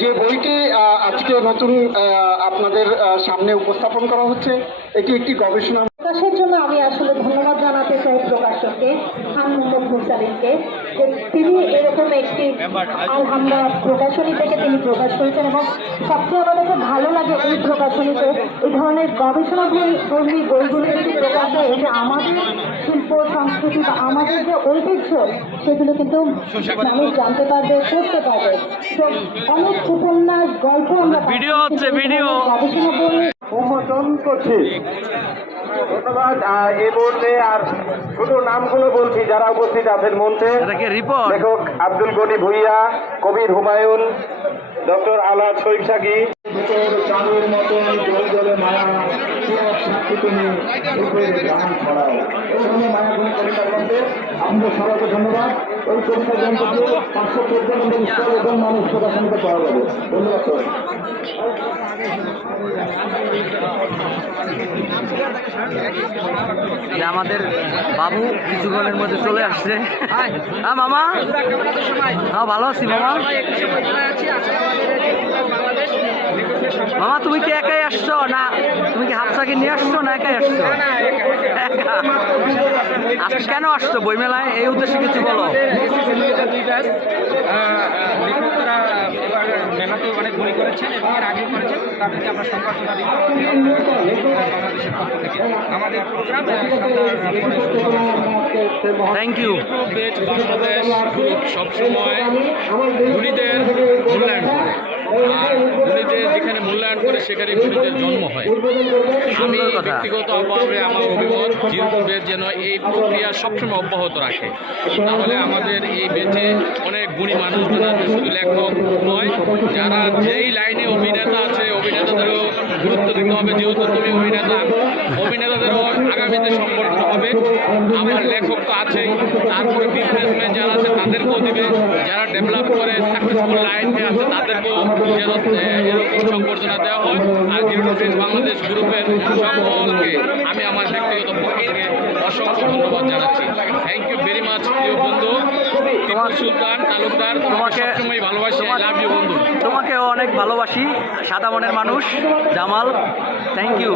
যে বইটি আজকে নতুন আপনাদের সামনে উপস্থাপন করা হচ্ছে, এটি একটি গবেষণা প্রকাশের জন্য আমি আসলে ধন্যবাদ জানাতে চাই প্রকাশককে মোহাম্মদ মুরসালিনকে যে তিনি এরকম একটি আলহামদা প্রকাশনী থেকে তিনি প্রকাশ করেছেন এবং সবচেয়ে আমার কাছে ভালো লাগে এই প্রকাশনীতে এই ধরনের গবেষণা ধর্মী বইগুলো যদি প্রকাশ হয় এতে আমাদের শিল্প সংস্কৃতি বা আমাদের যে ঐতিহ্য সেগুলো কিন্তু মানুষ জানতে পারবে করতে পারবে। তো অনেক উপন্যাস গল্প আমরা ভিডিও হচ্ছে, ভিডিও। গবেষণা বই উন্মোচন করছি। ধন্যবাদ। এই মুহূর্তে আর শুধু নামগুলো বলছি যারা উপস্থিত আছেন মঞ্চে লেখক আব্দুল গনি ভুইয়া কবির হুমায়ুন ডক্টর আলাদ শৈব সাকি চাঁদের মতন জল জলে মায়া তুমি কবিতা গ্রন্থে আমাদের সবাইকে ধন্যবাদ। এই কবিতা গ্রন্থটি পাঁচশো চোদ্দ নম্বর স্তর এবং মানুষ প্রকাশনীতে পাওয়া যাবে ধন্যবাদ যে আমাদের বাবু কিছুক্ষণের মধ্যে চলে আসছে। হ্যাঁ মামা? হ্যাঁ ভালো আছি মামা? মামা তুমি কি একাই আসছো? না তুমি কি হাফসাকে নিয়ে আসছো না একাই আসছো। আজকে কেন আসছো বইমেলায়? এই উদ্দেশ্যে কিছু বলো। মেলাতে অনেক বই করেছেন এবং এর আগে করেছেন তাদেরকে আমরা সম্বর্ধনা দিব বাংলাদেশের পক্ষ থেকে আমাদের প্রোগ্রাম থ্যাংক ইউ বাংলাদেশ সবসময় মূল্যায়ন করে আর গুণীদের যেখানে মূল্যায়ন করে সেখানে গুণীদের জন্ম হয় আমি ব্যক্তিগত। ব্যক্তিগতভাবে আমার অভিমত জিরুকুল যেন এই প্রক্রিয়া সবসময় অব্যাহত রাখে তাহলে আমাদের এই বেঁচে অনেক গুণী মানুষজন আছে শুধু লেখক নয় যারা যেই লাইনে অভিনেতা আছে অভিনেতাদেরও গুরুত্ব দিতে হবে যেহেতু তুমি অভিনেতা অভিনেতাদেরও আগামীতে সম্পর্কিত হবে। আমার লেখক তো আছেই তারপরে বিজনেসম্যান যারা আছে তাদেরকেও দিবে। যারা ডেভেলপ করে সাকসেসফুল লাইফে আছে তাদেরকেও যেন এরকম সম্বর্ধনা দেওয়া হয়। আর জিরো বাংলাদেশ গ্রুপের সকলকে আমি আমার ব্যক্তিগত পক্ষ থেকে অসংখ্য ধন্যবাদ জানাচ্ছি। থ্যাংক ইউ ভেরি মাচ প্রিয় বন্ধু। সুলতান তালুকদার তোমাকে- সবসময় ভালোবাসি লাভ ইউ বন্ধু অনেক ভালোবাসি, সাদা মনের মানুষ, জামাল থ্যাংক ইউ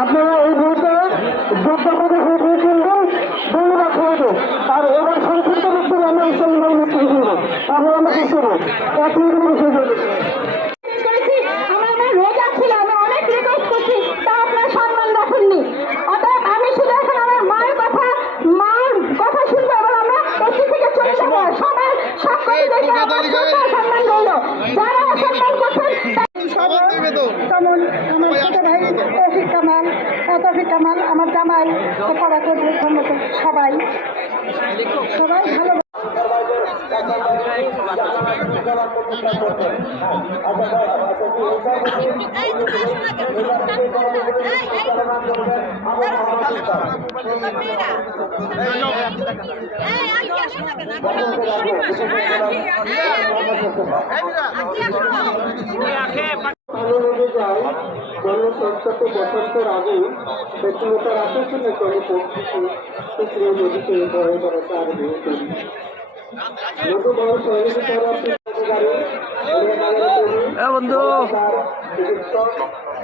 আপনারা এই মুহূর্তে আর এবার সংক্ষিপ্ত আমরা আমরা এক করব করেছি আমরা আমার রোজা ছিল আমি অনেক রিকোয়েস্ট করছি তা আপনারা সম্মান রাখেননি অতএব আমি শুধু এখন আমার মায়ের কথা মার কথা শুনব এবং আমরা এসি থেকে চলে যাব সবাই সকলে দেখে আমার শ্রদ্ধা ও সম্মান রইল যারা অসম্মান করছেন তেমন আমার ছোট ভাই তৌফিক কামাল তৌফিক কামাল আমার জামাই পড়া করবে সবাই। সবাই ভালো অনুযায়ী জন্মসংখ্যাত বসন্তের আগে ব্যক্তিগতার আকর্ষণে চলে পৌঁছেছে বড় বড় চার নতুন বন্ধু।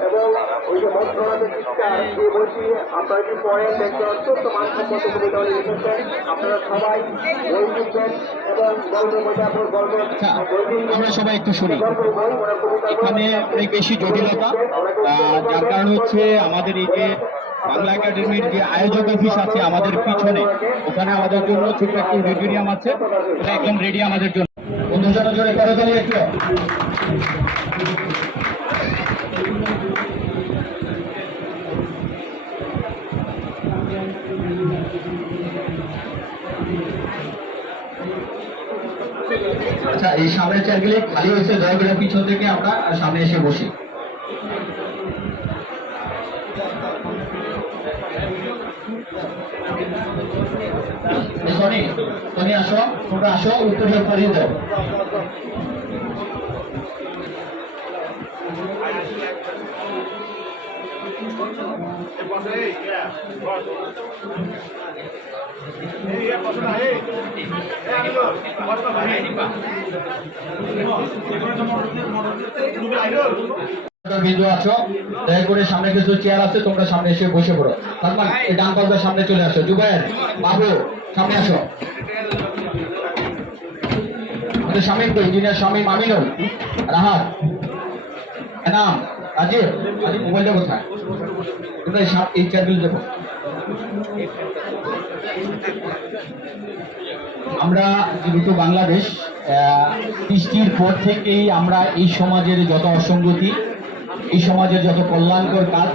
এবং ওই যে মন্ত্রণালয়ের চিৎকার যে বলছি আপনারা কি পড়েন দেখতে অত্যন্ত মানসম্মত কবিতা লিখেছেন আপনারা সবাই বই লিখবেন এবং গল্প বইটা আপনার গল্প আমরা সবাই একটু শুনি। এখানে অনেক বেশি জটিলতা। আহ, যার কারণ হচ্ছে আমাদের এই যে বাংলা একাডেমির যে আয়োজক অফিস আছে আমাদের পিছনে ওখানে আমাদের জন্য ছোট্ট একটু রেডিয়াম আছে। ওটা একদম রেডি আমাদের জন্য। বন্ধুজন জোরে একটু। আচ্ছা এই সামনের চেয়ারগুলি খালি হয়েছে দয়া করে পিছন থেকে আমরা সামনে এসে বসি। সনি সনি আসো আসো সামনে কিছু চেয়ার আছে, তোমরা সামনে এসে বসে পড়ো। এই ডান পাশে সামনে চলে আসো। জুবাইর বাবু, সামনে আসো। শামীম তো ইঞ্জিনিয়ার শামীম, আমিনুল, রাহাত, এনাম, রাজীব রাজীব মোবাইলটা কোথায় এই চেয়ারগুলো দেখো। আমরা যেহেতু বাংলাদেশ সৃষ্টির পর থেকেই আমরা এই সমাজের যত অসঙ্গতি, এই সমাজের যত কল্যাণকর কাজ,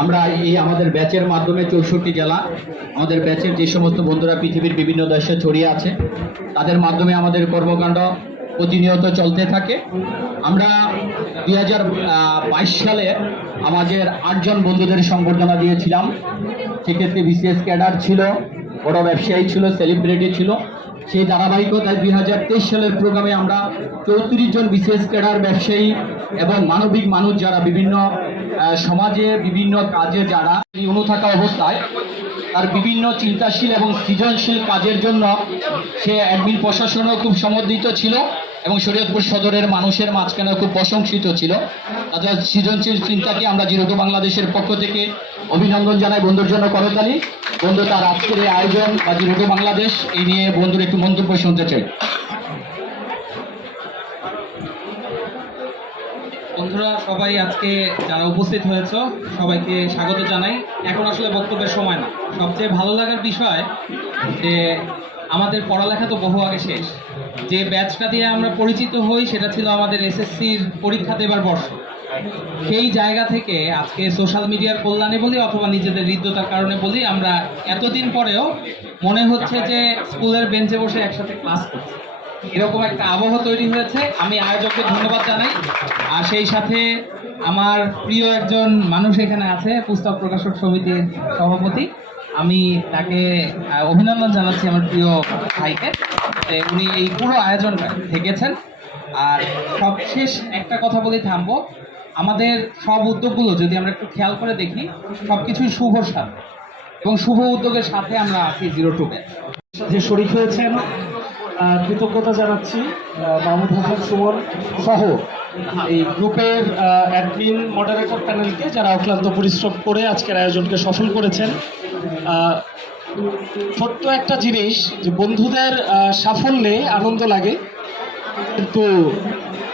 আমরা এই আমাদের ব্যাচের মাধ্যমে চৌষট্টি জেলা, আমাদের ব্যাচের যে সমস্ত বন্ধুরা পৃথিবীর বিভিন্ন দেশে ছড়িয়ে আছে, তাদের মাধ্যমে আমাদের কর্মকাণ্ড প্রতিনিয়ত চলতে থাকে। আমরা দুই হাজার বাইশ সালে আমাদের আটজন বন্ধুদের সংবর্ধনা দিয়েছিলাম। সেক্ষেত্রে বিসিএস ক্যাডার ছিল, বড় ব্যবসায়ী ছিল, সেলিব্রিটি ছিল। সেই ধারাবাহিকতায় দুই হাজার তেইশ সালের প্রোগ্রামে আমরা চৌত্রিশ জন বিশেষ ক্যাডার, ব্যবসায়ী এবং মানবিক মানুষ যারা বিভিন্ন সমাজে বিভিন্ন কাজে যারা অনু থাকা অবস্থায় তার বিভিন্ন চিন্তাশীল এবং সৃজনশীল কাজের জন্য সে অ্যাডমিন প্রশাসনেও খুব সমর্থিত ছিল এবং শরীয়তপুর সদরের মানুষের মাঝখানে খুব প্রশংসিত ছিল। তাদের সৃজনশীল চিন্তাকে আমরা জিরোটো বাংলাদেশের পক্ষ থেকে অভিনন্দন জানাই বন্ধুর জন্য করতালি বন্ধু, তার আজকের এই আয়োজন বা জিরোটো বাংলাদেশ, এই নিয়ে বন্ধুর একটু মন্তব্য শুনতে চাই। বন্ধুরা, সবাই আজকে যারা উপস্থিত হয়েছে, সবাইকে স্বাগত জানাই। এখন আসলে বক্তব্যের সময় না। সবচেয়ে ভালো লাগার বিষয় যে আমাদের পড়ালেখা তো বহু আগে শেষ। যে ব্যাচটা দিয়ে আমরা পরিচিত হই, সেটা ছিল আমাদের এসএসসির পরীক্ষা দেবার বর্ষ। সেই জায়গা থেকে আজকে সোশ্যাল মিডিয়ার কল্যাণে বলি, অথবা নিজেদের হৃদ্যতার কারণে বলি, আমরা এতদিন পরেও মনে হচ্ছে যে স্কুলের বেঞ্চে বসে একসাথে ক্লাস করছি। এরকম একটা আবহ তৈরি হয়েছে। আমি আয়োজককে ধন্যবাদ জানাই। আর সেই সাথে আমার প্রিয় একজন মানুষ এখানে আছে, পুস্তক প্রকাশক সমিতির সভাপতি। আমি তাকে অভিনন্দন জানাচ্ছি আমার প্রিয় ভাইকে, যে উনি এই পুরো আয়োজনটা থেকেছেন। আর সবশেষ একটা কথা বলেই থামবো। আমাদের সব উদ্যোগগুলো, যদি আমরা একটু খেয়াল করে দেখি সব কিছুই শুভর সাথে। এবং শুভ উদ্যোগের সাথে আমরা আছি জিরো টু সাথে শরীক হয়েছেন কৃতজ্ঞতা জানাচ্ছি মাহমুদ হাসান সুমন সহ এই গ্রুপের অ্যাডমিন মডারেটর প্যানেলকে যারা অক্লান্ত পরিশ্রম করে আজকের আয়োজনকে সফল করেছেন। ছোট্ট একটা জিনিস যে বন্ধুদের সাফল্যে আনন্দ লাগে, কিন্তু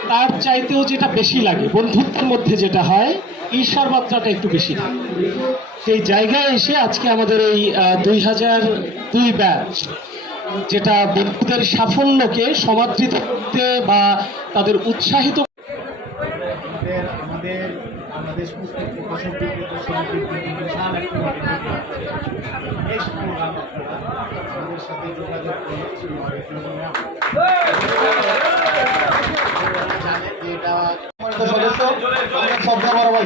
তার চাইতেও যেটা বেশি লাগে, বন্ধুত্বের মধ্যে যেটা হয়, ঈর্ষার মাত্রাটা একটু বেশি থাকে। সেই জায়গায় এসে আজকে আমাদের এই দুই হাজার দুই ব্যাচ যেটা বন্ধুদের সাফল্যকে সমাদৃত করতে বা তাদের উৎসাহিত সদস্য বড় ভাই